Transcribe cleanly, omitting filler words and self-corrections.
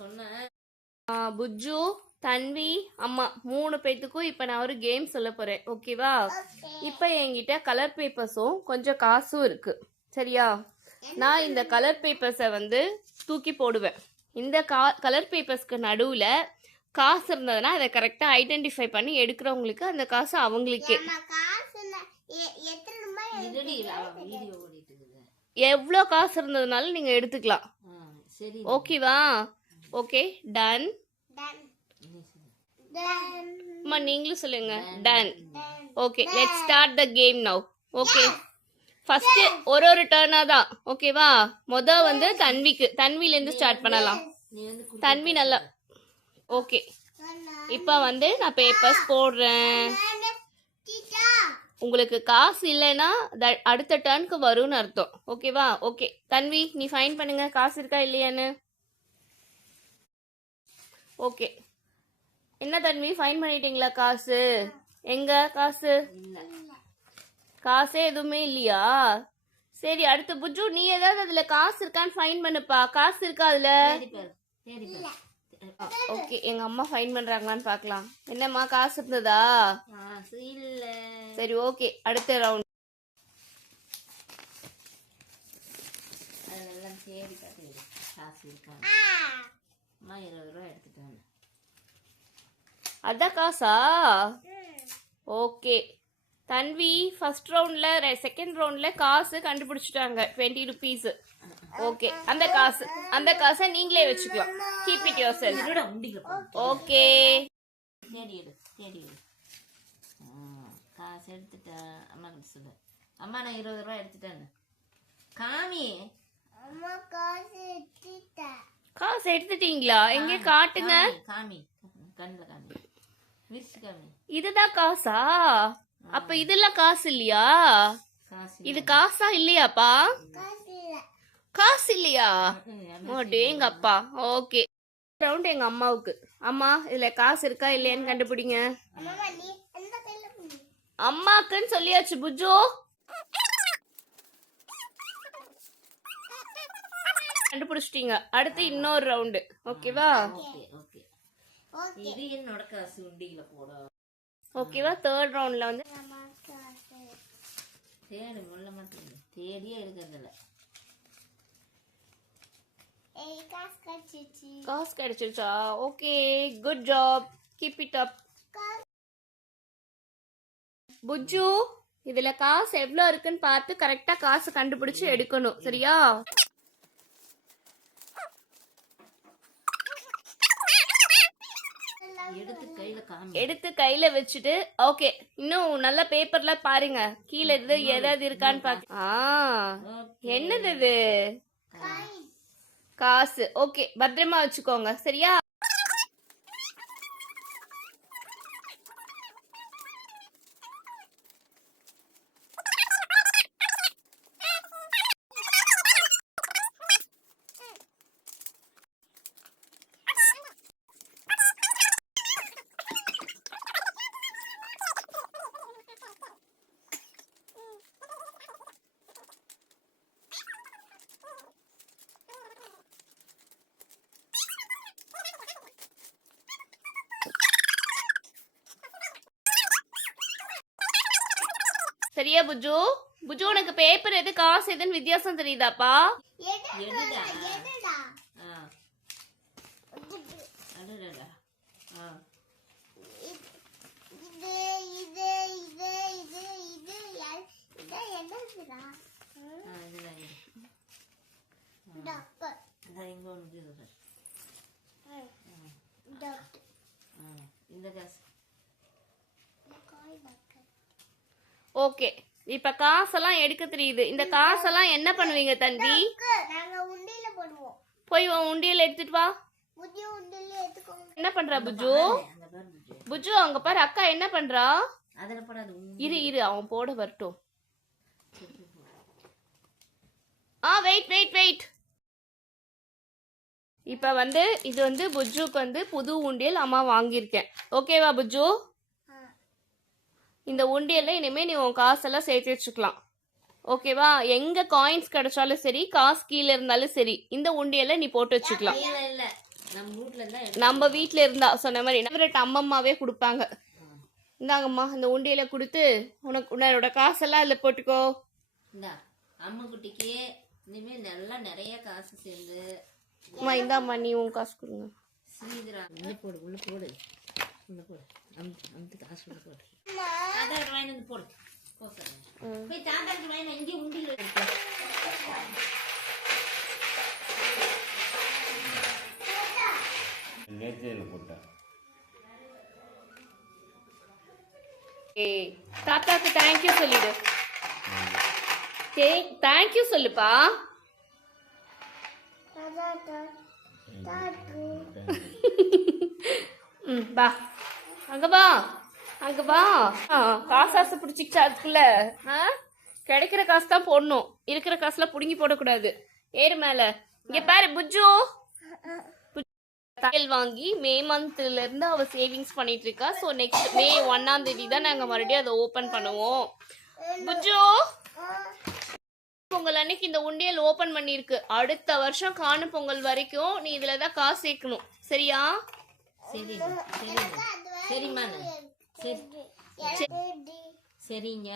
சொன்னேன். புஜ்ஜு, தன்வி, அம்மா 3 பேத்துக்கும் இப்போ நான் ஒரு கேம் சொல்ல போறேன். ஓகேவா? இப்போ என்கிட்ட கலர் பேப்பர்ஸும் கொஞ்சம் காசும் இருக்கு. சரியா? நான் இந்த கலர் பேப்பர்ஸை வந்து தூக்கி போடுவேன். இந்த கலர் பேப்பர்ஸ்க்கு நடுவில் காசு இருந்ததுன்னா அதை கரெக்டாக ஐடென்டிஃபை பண்ணி எடுக்கிறவங்களுக்கு அந்த காசு அவங்களுக்கே. எவ்வளோ காசு இருந்ததுனாலும் நீங்கள் எடுத்துக்கலாம். ஓகேவா? Okay, done. அம்மா நீங்களும் சொல்லுங்க. Done. Okay, let's start the game now. Okay, first ஒரு டர்னா தான். ஓகேவா? வந்து தன்விலேருந்து ஸ்டார்ட் பண்ணலாம். தன்வி நல்லா. ஓகே, இப்போ வந்து நான் பேப்பர்ஸ் போடுறேன். உங்களுக்கு காசு இல்லைன்னா அடுத்த டர்னுக்கு வரும்னு அர்த்தம். ஓகேவா? ஓகே, தன்வி நீ ஃபைன் பண்ணுங்க காசு இருக்கா இல்லையான்னு. ஓகே, என்ன தன்வி ஃபைன் பண்ணிட்டீங்களா? காசு எங்க? காசே எதுவுமே இல்லையா? சரி, அடுத்து புஜ்ஜு நீ ஏதாவது அதுல காசு இருக்கான்னு ஃபைன் பண்ணுப்பா. காசு இருக்கா அதுல? ஓகே, எங்க அம்மா ஃபைன் பண்றாங்களான்னு பார்க்கலாம். என்னம்மா காசு இருந்ததா? இல்ல. சரி, ஓகே, அடுத்த ரவுண்ட். அதெல்லாம் தேடி பார்த்து காசு இருக்கா? அம்மா 20 ரூபா எடுத்துட்டாங்க. அதான் காசா? ஓகே, தன்வி ஃபர்ஸ்ட் ரவுண்ட்ல செகண்ட் ரவுண்ட்ல காசு கண்டுபிடிச்சிட்டாங்க. 20 ருபீஸ். ஓகே, அந்த காசை நீங்களே வச்சுக்கலாம். Keep it your self. Okay, தேடி எடு. காசு எடுத்துட்டேன். அம்மா கிட்ட சொல்லு. அம்மா நான் 20 ரூபா எடுத்துட்டேன். காமி. அம்மா காசு எடுத்துட்டீங்களா? எங்க காட்டுங்க. காமி, கண்ணில் காமி. விரிச்சு காமி. இதுதான் காசா? அப்ப இதெல்லாம் காசு இல்லையா? இது காசா இல்லையாப்பா? காசு இல்லையா? டேங்கப்பா. ஓகே, ரவுண்ட் எங்க அம்மாவுக்கு. அம்மா இதுல காசு இருக்கா இல்லையான்னு கண்டுபிடிங்க. அம்மாக்குன்னு சொல்லியாச்சு புஜ்ஜு. கண்டுபிடிச்சிட்டீங்க. அடுத்து இன்னொரு ரவுண்டு. ஓகேவா? இது என்னோட காசு உண்டியில போட. ஓகேவா? தேர்ட் ரவுண்ட்ல வந்து தேடி முள்ள மாட்டேங்குது. தேடியே எடுக்கிறதில்ல. காசு கிடைச்சிருச்சா? Okay, good job. Keep it up. Bujju இதுல காசு எவ்வளவு இருக்குன்னு பார்த்து கரெக்டா காசு கண்டுபிடிச்சு எடுக்கணும். சரியா? எடுத்து கையில வச்சுட்டு ஓகே, இன்னும் நல்ல பேப்பர்ல பாருங்க. கீழே ஏதாவது இருக்கான்னு பாக்க. என்னது இது? காசு. ஓகே, பத்திரமா வச்சுக்கோங்க. சரியா? சரியா புஜ்ஜு? புஜ்ஜு உனக்கு பேப்பர் எது காசு எதுன்னு வித்தியாசம் தெரியுதாப்பா? ஓகே, இப்ப காசெல்லாம் எடுக்க தெரியுது. இந்த காசெல்லாம் என்ன பண்ணுவீங்க தன்வி? போய் உண்டியல் எடுத்துட்டு வா. என்ன பண்றா புஜ்ஜு? புஜ்ஜு அங்க பாரு, அக்கா என்ன பண்றா? இரு அவன் போட வரட்டும். வெயிட். இப்ப வந்து இது வந்து புஜ்ஜுக்கு வந்து புது உண்டியல் அம்மா வாங்கியிருக்கேன். ஓகேவா புஜ்ஜு? இந்த உண்டியல்ல இனிமே நீ உன் காசெல்லாம் சேர்த்து வச்சுக்கலாம். ஓகேவா? எங்க காயின்ஸ் கிடைச்சாலும் சரி, காசு கீழே இருந்தாலும் சரி, இந்த உண்டியல்ல நீ போட்டு வச்சுக்கலாம். நம்ம வீட்ல இருந்தா நம்ம வீட்டில் இருந்தா சொன்ன மாதிரி ஃபேவரட் அம்மம்மாவே கொடுப்பாங்க. இந்தாங்கம்மா இந்த உண்டியல கொடுத்து உன்னோட காசெல்லாம் அதில் போட்டுக்கோ. இந்தா அம்மா குட்டிக்கு இனிமேல் நல்லா நிறைய காசு சேர்ந்து. அம்மா இந்தாம்மா நீ உன் காசு கொடுங்க. ஸ்ரீதரா உள்ள போடு உள்ள போடு உள்ள போடு. அமுத்து காசு உள்ள போடு. தாத்தாக்கு வாங்கி வந்து போடு. போய் தாத்தாக்கு வாங்கி இங்கே உண்டியில் இருக்கலாம். தாத்தாக்கு தேங்க்யூ சொல்லிடு. தேங்க்யூ சொல்லுப்பா. பா அங்க வா அங்க வா. காசாசு பிடிச்சிக்கிட்டா இருக்குல்ல. கிடைக்கிற காசு தான் போடணும், இருக்கிற காசுல புடுங்கி போடக்கூடாது. ஏறு மேல. இங்க பாரு புஜ்ஜு வாங்கி மே மந்த்ல இருந்து அவ சேவிங்ஸ் பண்ணிட்டு இருக்கா. ஸோ நெக்ஸ்ட் மே 1ஆம் தேதி தான் நாங்க மறுபடியும் அதை ஓபன் பண்ணுவோம். புஜ்ஜு பொங்கல் அன்னைக்கு இந்த உண்டியல் ஓபன் பண்ணிருக்கு. அடுத்த வருஷம் காணும் பொங்கல் வரைக்கும் நீ இதுல தான் காசு சேர்க்கணும். சரியா? சரி சரிம்மா சரி சரிங்க.